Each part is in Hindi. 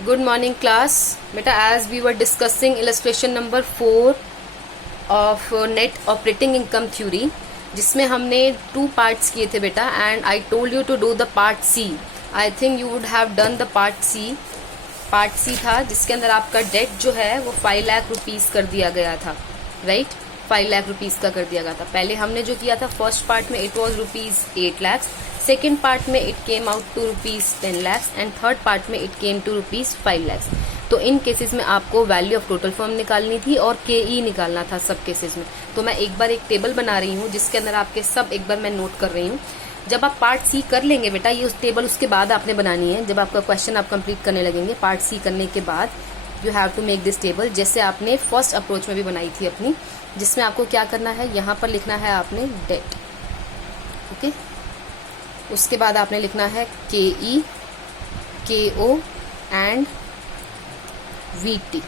Good morning class. Beta, as we were discussing illustration number 4 of net operating income theory, जिसमें हमने 2 parts किए थे बेटा, and I told you to do the part C. I think you would have done the part C. Part C था जिसके अंदर आपका डेट जो है वो 5 लाख रुपीज कर दिया गया था, राइट? 5 लाख रुपीज का कर दिया गया था. पहले हमने जो किया था फर्स्ट पार्ट में it was rupees 8 lakh, second part में it came out to rupees 10 lakh and third part में it came to rupees 5 lakh. तो इन केसेस में आपको वैल्यू ऑफ टोटल फर्म निकालनी थी और KE निकालना था सब केसेस में. तो मैं एक बार एक टेबल बना रही हूँ जिसके अंदर आपके सब एक बार मैं नोट कर रही हूँ. जब आप पार्ट सी कर लेंगे बेटा, ये उस टेबल उसके बाद आपने बनानी है. जब आपका क्वेश्चन आप कंप्लीट करने लगेंगे पार्ट सी करने के बाद, you have to make this table जैसे आपने फर्स्ट अप्रोच में भी बनाई थी अपनी, जिसमें आपको क्या करना है, यहाँ पर लिखना है आपने डेट, ओके. उसके बाद आपने लिखना है KE, KO and VT.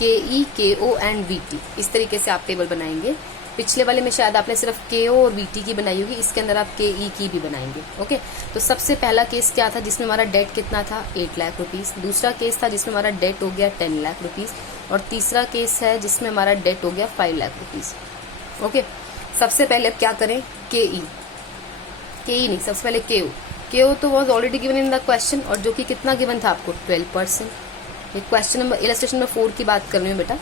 KE, KO and VT. इस तरीके से आप टेबल बनाएंगे. पिछले वाले में शायद आपने सिर्फ KO और VT की बनाई होगी, इसके अंदर आप KE की भी बनाएंगे, ओके. तो सबसे पहला केस क्या था जिसमें हमारा डेट कितना था, 8 लाख रुपीज. दूसरा केस था जिसमें हमारा डेट हो गया 10 लाख रुपीज. और तीसरा केस है जिसमें हमारा डेट हो गया 5 लाख रुपीज, ओके. सबसे पहले क्या करें, KE नहीं, सबसे पहले KO तो was already given in the question, और जो कि कितना गिवन था आपको, 12%. क्वेश्चन नंबर इलस्ट्रेशन नंबर 4 की बात कर रही हूँ बेटा.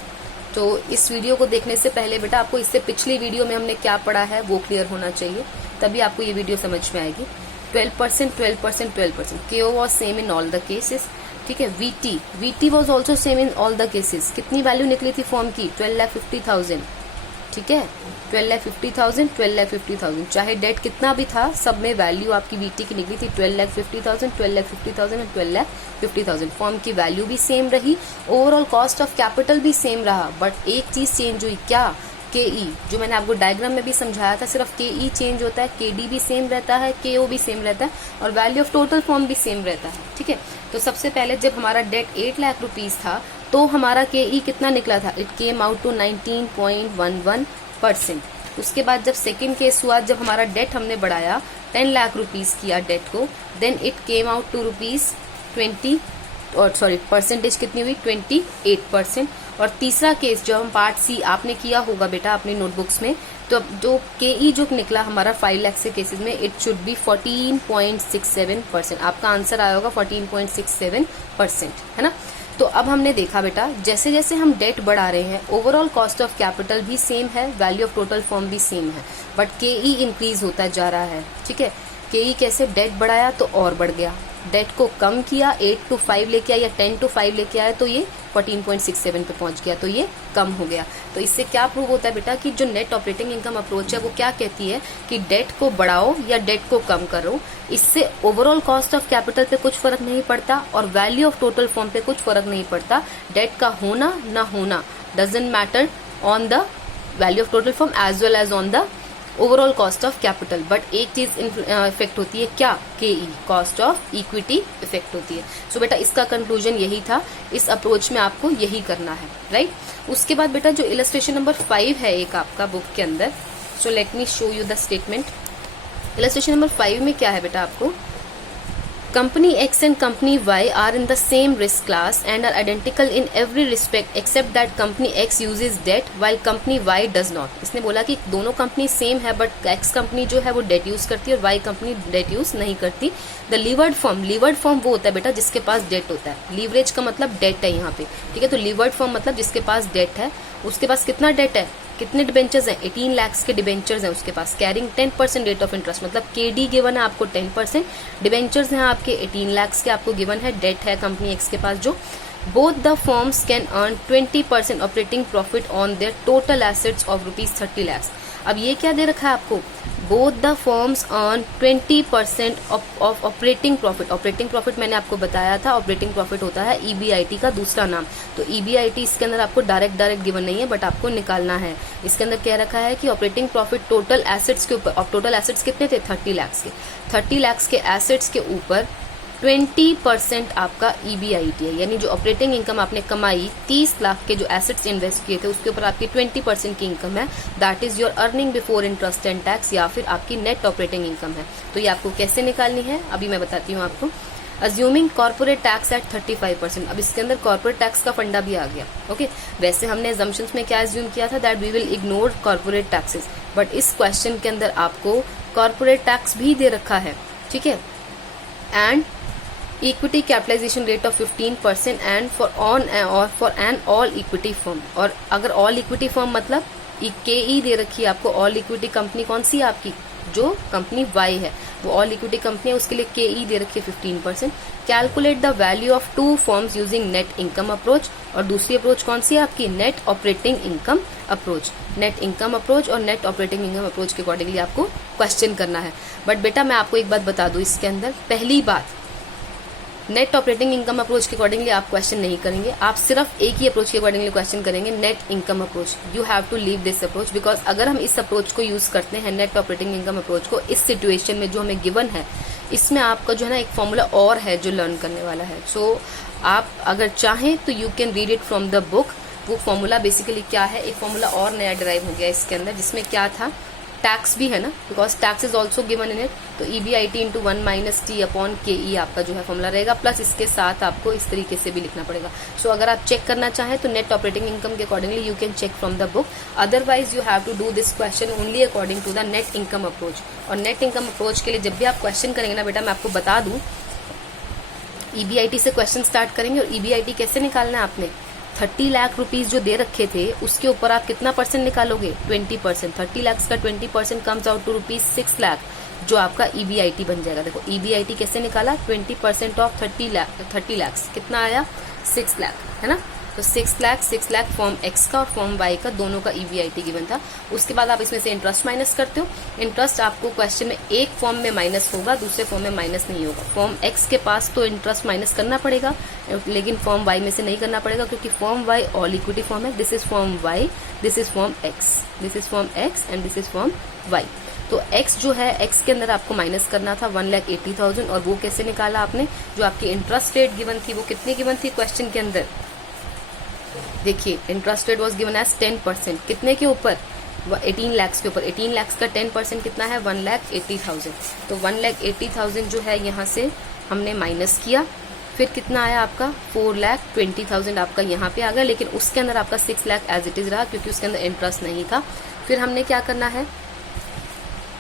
तो इस वीडियो को देखने से पहले बेटा आपको इससे पिछली वीडियो में हमने क्या पढ़ा है वो क्लियर होना चाहिए, तभी आपको ये वीडियो समझ में आएगी. 12%, 12%, 12%. KO was same in all the cases, ठीक है. VT was also same in all the cases. कितनी वैल्यू निकली थी फॉर्म की, 12,50,000, ठीक है. 12,50,000, 12,50,000. चाहे डेट कितना भी था, सब में वैल्यू आपकी VT की निकली थी 12,50,000, 12,50,000 एंड 12,50,000. फॉर्म की वैल्यू भी सेम रही, ओवरऑल कॉस्ट ऑफ कैपिटल भी सेम रहा, बट एक चीज चेंज हुई, क्या, KE. जो मैंने आपको डायग्राम में भी समझाया था, सिर्फ KE चेंज होता है, KD भी सेम रहता है, KO भी सेम रहता है, और वैल्यू ऑफ टोटल फॉर्म भी सेम रहता है, ठीक है. तो सबसे पहले जब हमारा डेट 8 लाख रुपीज था तो हमारा KE कितना निकला था, इट केम आउट टू 19.11%. उसके बाद जब सेकेंड केस हुआ, जब हमारा डेट हमने बढ़ाया 10 लाख रुपीज किया डेट को, then it came out to rupees 20, और सॉरी परसेंटेज कितनी हुई, 28%. और तीसरा केस जो हम पार्ट सी आपने किया होगा बेटा अपनी नोटबुक्स में, तो जो KE जो निकला हमारा 5 लाख से केसेस में, इट शुड बी 14.67%. आपका आंसर आया होगा 14.67%, है ना. तो अब हमने देखा बेटा, जैसे जैसे हम डेट बढ़ा रहे हैं, ओवरऑल कॉस्ट ऑफ कैपिटल भी सेम है, वैल्यू ऑफ टोटल फॉर्म भी सेम है, बट KE इंक्रीज होता जा रहा है, ठीक है. KE कैसे, डेट बढ़ाया तो और बढ़ गया, डेट को कम किया, 8 to 5 लेके आया या 10 to 5 लेके आया तो ये 14.67 पे पहुंच गया, तो ये कम हो गया. तो इससे क्या प्रूव होता है बेटा कि जो नेट ऑपरेटिंग इनकम अप्रोच है वो क्या कहती है कि डेट को बढ़ाओ या डेट को कम करो, इससे ओवरऑल कॉस्ट ऑफ कैपिटल पे कुछ फर्क नहीं पड़ता और वैल्यू ऑफ टोटल फॉर्म पे कुछ फर्क नहीं पड़ता. डेट का होना ना होना doesn't matter on the value of total firm as well as on the overall cost of capital. But एक चीज इफेक्ट होती है, क्या, KE, cost of equity effect होती है. सो बेटा इसका कंक्लूजन यही था, इस अप्रोच में आपको यही करना है, राइट. उसके बाद बेटा जो इलस्ट्रेशन नंबर 5 है एक आपका बुक के अंदर, so let me show you the statement. Illustration number 5 में क्या है बेटा, आपको Company X and Company Y are in the same risk class and are identical in every respect except that Company X uses debt while Company Y does not. इसने बोला कि दोनों कंपनी सेम है बट X कंपनी जो है वो डेट यूज करती है और Y कंपनी डेट यूज नहीं करती. द लीवर्ड फॉर्म वो होता है बेटा जिसके पास डेट होता है. लीवरेज का मतलब डेट है यहाँ पे, ठीक है. तो लीवर्ड फॉर्म मतलब जिसके पास डेट है, उसके पास कितना डेट है, कितने डिबेंचर्स हैं, 18 लाख के डिबेंचर्स हैं उसके पास, कैरिंग 10% रेट ऑफ इंटरेस्ट, मतलब KD गिवन है आपको 10%, डिबेंचर्स हैं आपके 18 लाख के आपको गिवन है, डेट है कंपनी एक्स के पास जो. Both the firms can earn 20% operating profit on their total assets of rupees 30 lakh. अब ये क्या दे रखा है आपको, both the firms earn 20% of operating profit. Operating profit मैंने आपको बताया था, ऑपरेटिंग प्रॉफिट होता है EBIT का दूसरा नाम. तो EBIT इसके अंदर आपको डायरेक्ट गिवन नहीं है बट आपको निकालना है. इसके अंदर कह रखा है कि ऑपरेटिंग प्रॉफिट टोटल एसेट्स के ऊपर, और टोटल एसेट्स कितने थे, 30 लाख के, 30 लाख के एसेट्स के ऊपर 20% आपका EBIT है, यानी जो ऑपरेटिंग इनकम आपने कमाई 30 लाख के जो एसेट्स इन्वेस्ट किए थे उसके ऊपर आपकी 20% की इनकम है. That is your earning before interest and tax, या फिर आपकी नेट ऑपरेटिंग इनकम है. तो ये आपको कैसे निकालनी है अभी मैं बताती हूँ आपको. Assuming corporate tax at 35%। अब इसके अंदर कॉर्पोरेट टैक्स का फंडा भी आ गया। ओके, वैसे हमने assumptions में क्या अज्यूम किया था, that we will ignore corporate taxes, but इस क्वेश्चन के अंदर आपको कॉर्पोरेट टैक्स भी दे रखा है, ठीक है। And equity capitalisation rate of 15% and for an all equity firm. और अगर ऑल इक्विटी फर्म मतलब KE दे रखी है आपको। ऑल इक्विटी कंपनी कौन सी है आपकी, जो कंपनी Y है वो ऑल इक्विटी कंपनी है, उसके लिए KE दे रखी है 15%। Calculate the value of 2 firms using net income approach. और दूसरी अप्रोच कौन सी है आपकी, net operating income approach. Net income approach और नेट ऑपरेटिंग इनकम अप्रोच के अकॉर्डिंगली आपको क्वेश्चन करना है। बट बेटा मैं आपको एक बात बता दूं, इसके अंदर पहली बात, नेट ऑपरेटिंग इनकम अप्रोच के अकॉर्डिंगली आप क्वेश्चन नहीं करेंगे, आप सिर्फ एक ही अप्रोच के अकॉर्डिंगली क्वेश्चन करेंगे, net income approach. You have to leave this approach, because अगर हम इस अप्रोच को यूज करते हैं, नेट ऑपरेटिंग इनकम अप्रोच को, इस सिचुएशन में जो हमें गिवन है, इसमें आपका जो है ना एक फॉर्मूला और है जो लर्न करने वाला है। सो आप अगर चाहें तो you can read it from the book. वो फॉर्मूला बेसिकली क्या है, एक फॉर्मूला और नया डिराइव हो गया इसके अंदर, जिसमें क्या था, टैक्स भी है ना, because tax is also given in it. तो EBIT into 1 minus T upon KE आपका जो है फॉर्मूला रहेगा, प्लस इसके साथ आपको इस तरीके से भी लिखना पड़ेगा। सो अगर आप चेक करना चाहें तो नेट ऑपरेटिंग इनकम के accordingly you can check from the book, otherwise you have to do this question only according to the net income approach. और नेट इनकम अप्रोच के लिए जब भी आप क्वेश्चन करेंगे ना बेटा, मैं आपको बता दूं, EBIT से क्वेश्चन स्टार्ट करेंगे। और EBIT कैसे निकालना है आपने, 30 लाख रुपीज जो दे रखे थे उसके ऊपर आप कितना परसेंट निकालोगे, 20%। 30 लाख का 20% comes out to rupees 6 lakh, जो आपका EBIT बन जाएगा। देखो EBIT कैसे निकाला, 20% ऑफ 30 लाख कितना आया, 6 लाख, है ना। तो 6 लाख फॉर्म X का और फॉर्म Y का दोनों का EBIT गिवन था। उसके बाद आप इसमें से इंटरेस्ट माइनस करते हो। इंटरेस्ट आपको क्वेश्चन में एक फॉर्म में माइनस होगा, दूसरे फॉर्म में माइनस नहीं होगा। फॉर्म X के पास तो इंटरेस्ट माइनस करना पड़ेगा, लेकिन फॉर्म Y में से नहीं करना पड़ेगा, क्योंकि form Y all equity form है। This is form Y, this is form X, this is form X and this is form Y। तो X जो है, X के अंदर आपको माइनस करना था 1,80,000, और वो कैसे निकाला आपने, जो आपकी इंटरेस्ट रेट गिवन थी वो कितनी गिवन थी क्वेश्चन के अंदर, देखिए interest rate was given as 10%, कितने के ऊपर, 18 लाख के ऊपर। 18 लाख का 10% कितना है, 1,80,000। तो 1,80,000 जो है यहाँ से हमने माइनस किया, फिर कितना आया आपका, 4,20,000 आपका यहाँ पे आ गया, लेकिन उसके अंदर आपका 6 लाख एज इट इज रहा, क्योंकि उसके अंदर इंटरेस्ट नहीं था। फिर हमने क्या करना है,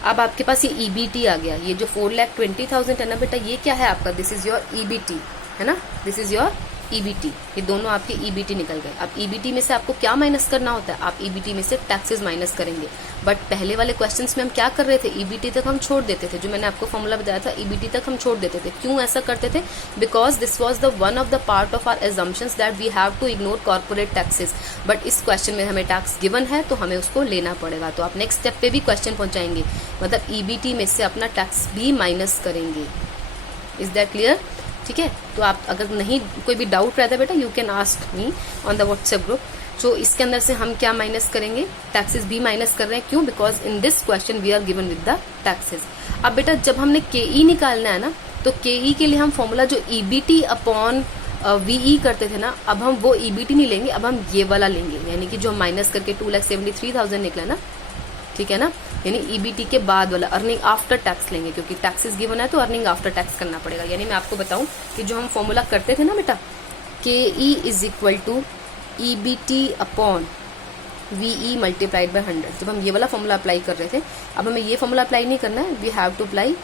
अब आपके पास ये EBT आ गया, ये जो 4,20,000 है ना बेटा, ये क्या है आपका, दिस इज योर EBT, है ना, दिस इज योर EBT। ये दोनों आपके EBT निकल गए। अब EBT में से आपको क्या माइनस करना होता है, आप EBT में से टैक्सेस माइनस करेंगे। बट पहले वाले क्वेश्चंस में हम क्या कर रहे थे, EBT तक हम छोड़ देते थे, जो मैंने आपको फॉर्मूला बताया था EBT तक हम छोड़ देते थे। क्यों ऐसा करते थे, because this was the one of the part of our assumptions that we have to ignore corporate taxes. But इस क्वेश्चन में हमें टैक्स गिवन है तो हमें उसको लेना पड़ेगा। तो आप नेक्स्ट स्टेप पे भी क्वेश्चन पहुंचाएंगे, मतलब EBT में से अपना टैक्स भी माइनस करेंगे। इज दैट क्लियर, ठीक है। तो आप अगर नहीं कोई भी डाउट रहता है बेटा, you can ask me on the WhatsApp group. So इसके अंदर से हम क्या माइनस करेंगे, टैक्सेस भी माइनस कर रहे हैं। क्यों, because in this question we are given with the taxes. अब बेटा जब हमने KE निकालना है ना, तो KE के लिए हम फॉर्मूला जो EBT अपॉन VE करते थे ना, अब हम वो EBT नहीं लेंगे, अब हम ये वाला लेंगे, यानी कि जो माइनस करके 2,73,000 निकला ना, ठीक है ना, यानी EBT के बाद वाला अर्निंग आफ्टर टैक्स लेंगे, क्योंकि टैक्सेस गिवन है तो अर्निंग आफ्टर टैक्स करना पड़ेगा। यानी मैं आपको बताऊं कि जो हम फॉर्मूला करते थे ना बेटा, KE is equal to EBT upon VE multiplied by 100, जब हम ये वाला फॉर्मूला अप्लाई कर रहे थे। अब हमें ये फॉर्मूला अप्लाई नहीं करना है, we have to apply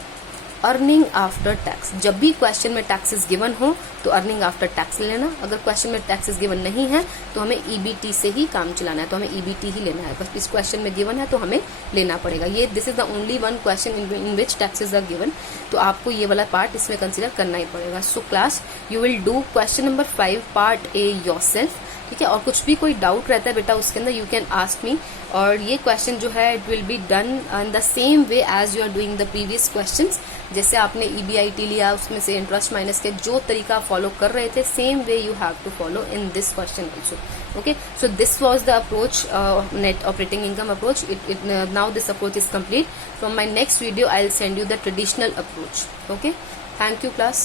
earning after tax. जब भी क्वेश्चन में टैक्सेस गिवन हो तो अर्निंग आफ्टर टैक्स लेना, अगर क्वेश्चन में टैक्सेस गिवन नहीं है तो हमें EBT से ही काम चलाना है, तो हमें EBT ही लेना है। बस इस क्वेश्चन में गिवन है तो हमें लेना पड़ेगा। ये this is the only one question in which taxes are given, तो आपको ये वाला पार्ट इसमें कंसिडर करना ही पड़ेगा। So class you will do question number 5 part A yourself, ठीक है। और कुछ भी कोई डाउट रहता है बेटा उसके अंदर, यू कैन आस्क मी। और ये क्वेश्चन जो है it will be done in the same way as you are doing the previous questions. जैसे आपने EBIT लिया, उसमें से इंटरेस्ट माइनस के जो तरीका फॉलो कर रहे थे, same way you have to follow in this question also. Okay, so this was the approach, net operating income approach. Now this approach is complete. From my next video I'll send you the traditional approach. Okay, thank you class.